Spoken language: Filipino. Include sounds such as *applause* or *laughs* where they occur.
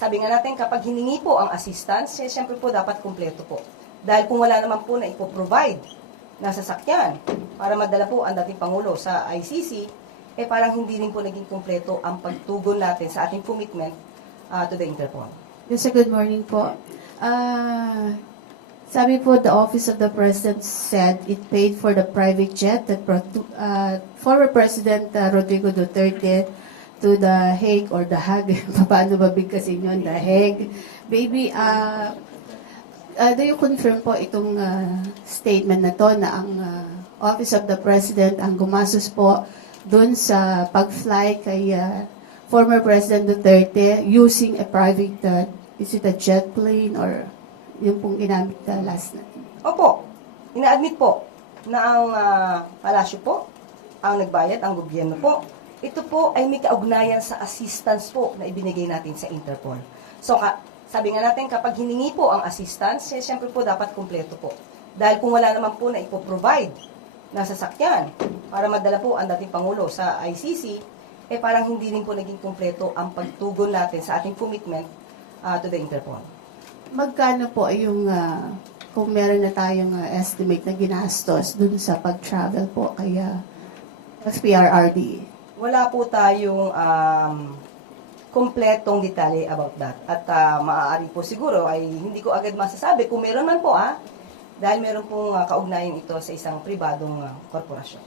sabi nga natin, kapag hiningi po ang assistance, eh, siyempre po dapat kumpleto po. Dahil kung wala naman po na ipoprovide na sasakyan para madala po ang dating Pangulo sa ICC, eh parang hindi rin po naging kumpleto ang pagtugon natin sa ating commitment ah, to the Interpol. Yes. Good morning po. Ah, sabi po, the Office of the President said it paid for the private jet that brought to, uh, former President uh, Rodrigo Duterte to the Hague or the Hague. *laughs* Paano ba bigkasin yun? The Hague. Baby, uh, uh, do you confirm po itong uh, statement na to na ang uh, Office of the President ang gumastos po dun sa pag-fly kay uh, former President Duterte using a private, uh, is it a jet plane or yung pong ginamit uh, last night? Opo, ina-admit po na ang ah, palasyo po, ang nagbayad, ang gobyerno po, ito po ay may kaugnayan sa assistance po na ibinigay natin sa Interpol. So, ka, sabi nga natin, kapag hiningi po ang assistance, eh, siyempre po dapat kumpleto po. Dahil kung wala naman po na ipoprovide na sasakyan para madala po ang dating Pangulo sa ICC, eh parang hindi rin po naging kumpleto ang pagtugon natin sa ating commitment ah, to the Interpol. Magkano po yung uh, kung meron na tayong uh, estimate na ginastos dun sa pag-travel po kaya PRRD? Wala po tayong um, kompletong detalye about that. At ah, maaari po siguro ay hindi ko agad masasabi kung meron man po ah, dahil meron pong ah, kaugnayan ito sa isang pribadong ah, korporasyon.